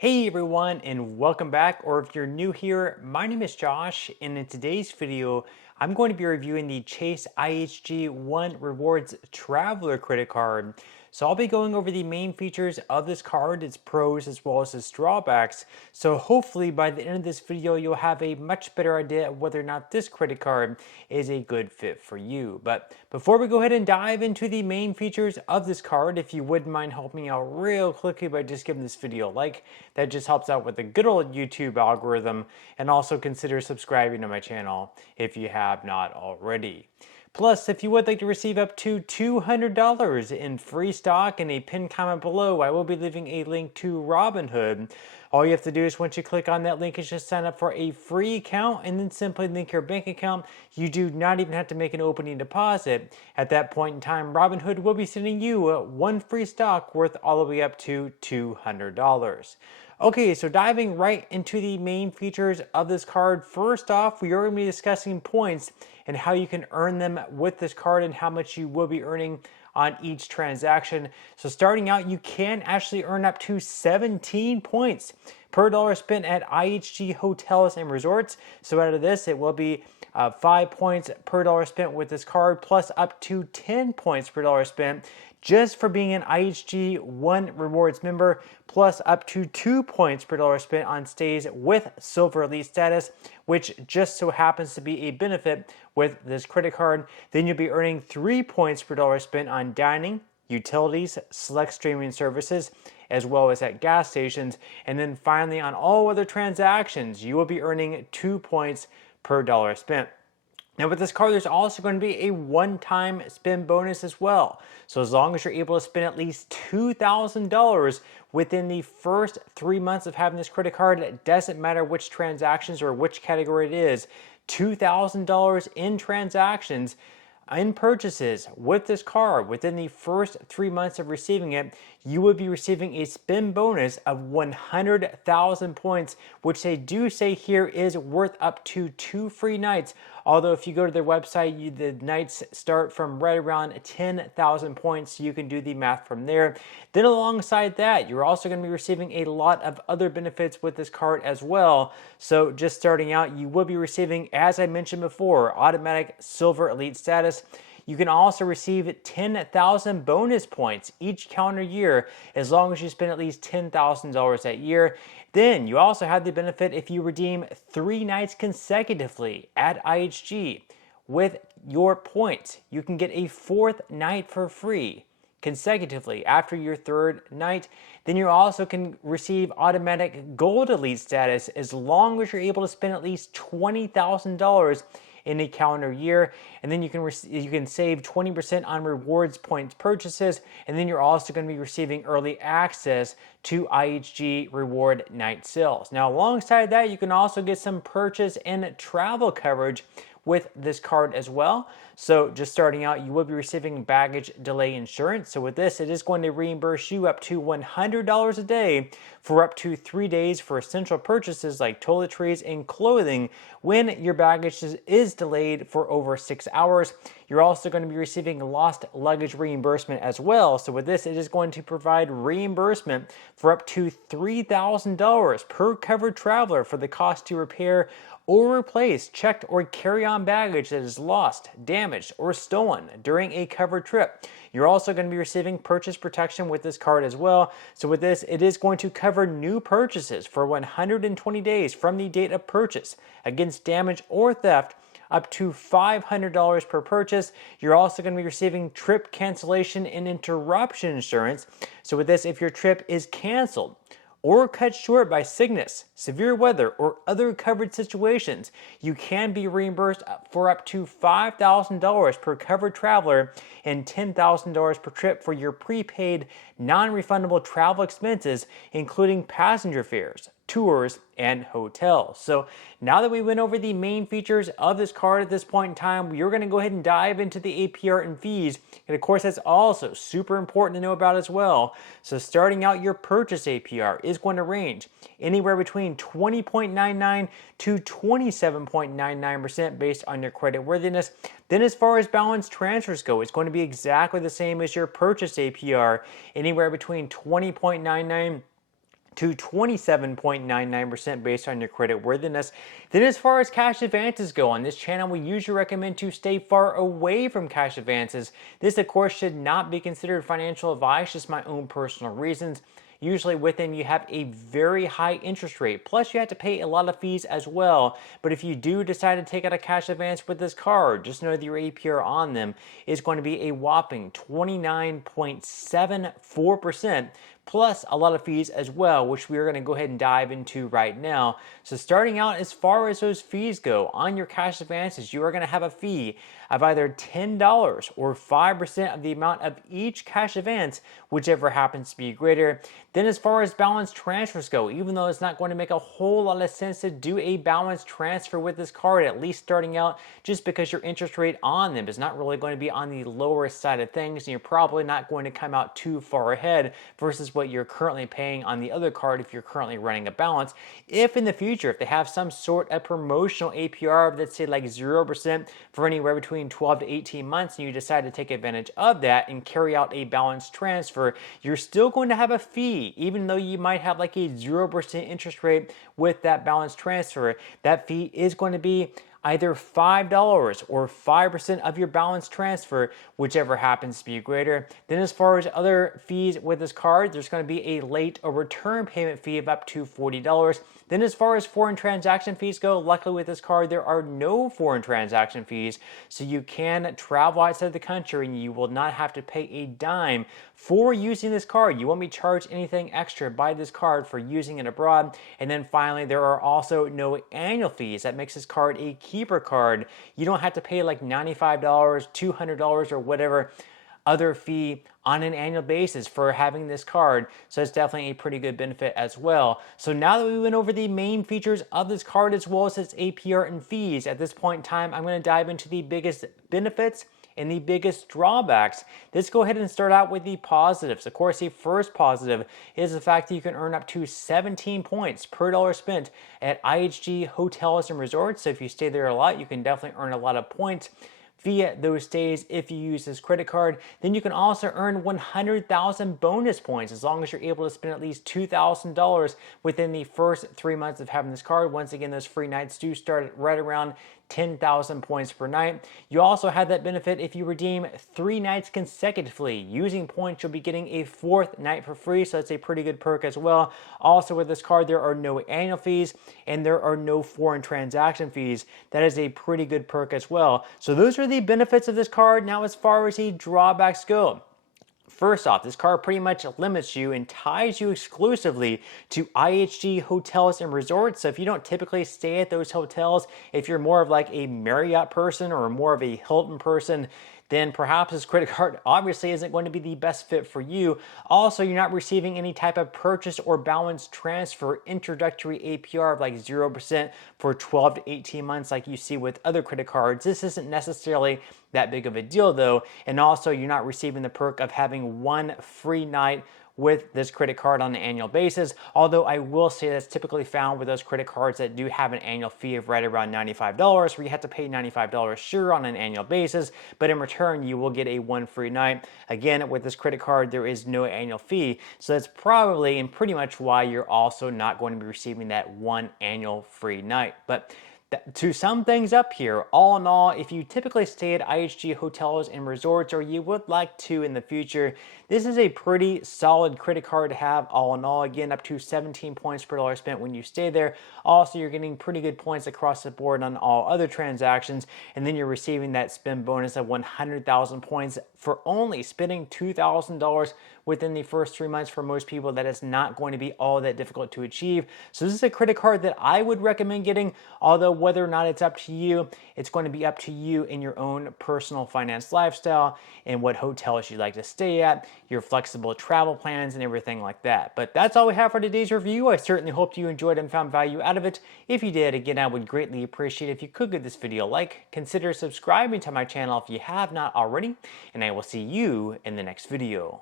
Hey everyone, and welcome back, or if you're new here, my name is Josh, and in today's video, I'm going to be reviewing the Chase IHG One Rewards Traveler Credit Card. So I'll be going over the main features of this card, its pros as well as its drawbacks. So hopefully by the end of this video, you'll have a much better idea of whether or not this credit card is a good fit for you. But before we go ahead and dive into the main features of this card, if you wouldn't mind helping me out real quickly by just giving this video a like, that just helps out with the good old YouTube algorithm, and also consider subscribing to my channel if you have not already. Plus, if you would like to receive up to $200 in free stock in a pinned comment below, I will be leaving a link to Robinhood. All you have to do is once you click on that link is just sign up for a free account and then simply link your bank account. You do not even have to make an opening deposit. At that point in time, Robinhood will be sending you one free stock worth all the way up to $200. Okay, so diving right into the main features of this card. First off, we are going to be discussing points and how you can earn them with this card and how much you will be earning on each transaction. So starting out, you can actually earn up to 17 points per dollar spent at IHG hotels and resorts. So out of this, it will be 5 points per dollar spent with this card, plus up to 10 points per dollar spent just for being an IHG One Rewards member, plus up to 2 points per dollar spent on stays with Silver Elite status, which just so happens to be a benefit with this credit card. Then you'll be earning 3 points per dollar spent on dining, utilities, select streaming services, as well as at gas stations. And then finally, on all other transactions, you will be earning 2 points per dollar spent. Now with this card, there's also going to be a one-time spend bonus as well. So as long as you're able to spend at least $2,000 within the first 3 months of having this credit card, it doesn't matter which transactions or which category it is, $2,000 in transactions, in purchases with this card within the first 3 months of receiving it, you would be receiving a spin bonus of 100,000 points, which they do say here is worth up to 2 free nights. Although if you go to their website, the nights start from right around 10,000 points, so you can do the math from there. Then alongside that, you're also going to be receiving a lot of other benefits with this card as well. So just starting out, you will be receiving, as I mentioned before, automatic Silver Elite status. You can also receive 10,000 bonus points each calendar year as long as you spend at least $10,000 that year. Then you also have the benefit if you redeem 3 nights consecutively at IHG with your points. You can get a 4th night for free consecutively after your 3rd night. Then you also can receive automatic Gold Elite status as long as you're able to spend at least $20,000 in a calendar year. And then you can save 20% on rewards points purchases, and then you're also going to be receiving early access to IHG reward night sales. Now alongside that, you can also get some purchase and travel coverage with this card as well. So just starting out, you will be receiving baggage delay insurance. So with this, it is going to reimburse you up to $100 a day for up to 3 days for essential purchases like toiletries and clothing when your baggage is delayed for over 6 hours. You're also going to be receiving lost luggage reimbursement as well. So with this, it is going to provide reimbursement for up to $3,000 per covered traveler for the cost to repair or replace checked or carry-on baggage that is lost, damaged, or stolen during a covered trip. You're also going to be receiving purchase protection with this card as well. So with this, it is going to cover new purchases for 120 days from the date of purchase against damage or theft, up to $500 per purchase. You're also going to be receiving trip cancellation and interruption insurance. So with this, if your trip is canceled or cut short by sickness, severe weather, or other covered situations, you can be reimbursed for up to $5,000 per covered traveler and $10,000 per trip for your prepaid non-refundable travel expenses, including passenger fares, tours, and hotels. So now that we went over the main features of this card at this point in time, we're going to go ahead and dive into the APR and fees. And of course, that's also super important to know about as well. So starting out, your purchase APR is going to range anywhere between 20.99 to 27.99% based on your credit worthiness. Then as far as balance transfers go, it's going to be exactly the same as your purchase APR, anywhere between 20.99 to 27.99% based on your credit worthiness. Then as far as cash advances go, on this channel we usually recommend to stay far away from cash advances. This of course should not be considered financial advice, just my own personal reasons. Usually with them you have a very high interest rate, plus you have to pay a lot of fees as well. But if you do decide to take out a cash advance with this card, just know that your APR on them is going to be a whopping 29.74%, plus a lot of fees as well, which we are going to go ahead and dive into right now. So starting out, as far as those fees go, on your cash advances, you are going to have a fee of either $10 or 5% of the amount of each cash advance, whichever happens to be greater. Then as far as balance transfers go, even though it's not going to make a whole lot of sense to do a balance transfer with this card, at least starting out, just because your interest rate on them is not really going to be on the lower side of things, and you're probably not going to come out too far ahead versus what you're currently paying on the other card if you're currently running a balance. If in the future, if they have some sort of promotional APR of, let's say, like 0% for anywhere between 12 to 18 months, and you decide to take advantage of that and carry out a balance transfer, you're still going to have a fee, even though you might have like a 0% interest rate with that balance transfer. That fee is going to be either $5 or 5% of your balance transfer, whichever happens to be greater. Then as far as other fees with this card, there's going to be a late or return payment fee of up to $40. Then as far as foreign transaction fees go, luckily with this card, there are no foreign transaction fees, so you can travel outside the country and you will not have to pay a dime for using this card. You won't be charged anything extra by this card for using it abroad. And then finally, there are also no annual fees. That makes this card a keeper card. You don't have to pay like $95, $200, or whatever other fee on an annual basis for having this card. So it's definitely a pretty good benefit as well. So now that we went over the main features of this card as well as its APR and fees, at this point in time, I'm going to dive into the biggest benefits and the biggest drawbacks. Let's go ahead and start out with the positives. Of course, the first positive is the fact that you can earn up to 17 points per dollar spent at IHG hotels and resorts. So if you stay there a lot, you can definitely earn a lot of points via those stays if you use this credit card. Then you can also earn 100,000 bonus points as long as you're able to spend at least $2,000 within the first 3 months of having this card. Once again, those free nights do start right around 10,000 points per night. You also have that benefit if you redeem 3 nights consecutively. Using points, you'll be getting a 4th night for free, so that's a pretty good perk as well. Also with this card, there are no annual fees and there are no foreign transaction fees. That is a pretty good perk as well. So those are the benefits of this card. Now as far as the drawbacks go, first off, this card pretty much limits you and ties you exclusively to IHG hotels and resorts. So if you don't typically stay at those hotels, if you're more of like a Marriott person or more of a Hilton person, then perhaps this credit card obviously isn't going to be the best fit for you. Also, you're not receiving any type of purchase or balance transfer introductory APR of like 0% for 12 to 18 months like you see with other credit cards. This isn't necessarily that big of a deal though. And also you're not receiving the perk of having 1 free night with this credit card on an annual basis. Although I will say that's typically found with those credit cards that do have an annual fee of right around $95, where you have to pay $95 sure on an annual basis, but in return you will get a 1 free night. Again, with this credit card there is no annual fee, so that's probably and pretty much why you're also not going to be receiving that 1 annual free night. But to sum things up here, all in all, if you typically stay at IHG hotels and resorts, or you would like to in the future, this is a pretty solid credit card to have all in all. Again, up to 17 points per dollar spent when you stay there. Also, you're getting pretty good points across the board on all other transactions, and then you're receiving that spend bonus of 100,000 points for only spending $2,000 within the first 3 months. For most people, that is not going to be all that difficult to achieve. So this is a credit card that I would recommend getting, although whether or not it's up to you, it's going to be up to you in your own personal finance lifestyle and what hotels you'd like to stay at, your flexible travel plans and everything like that. But that's all we have for today's review. I certainly hope you enjoyed and found value out of it. If you did, again, I would greatly appreciate if you could give this video a like, consider subscribing to my channel if you have not already, and I will see you in the next video.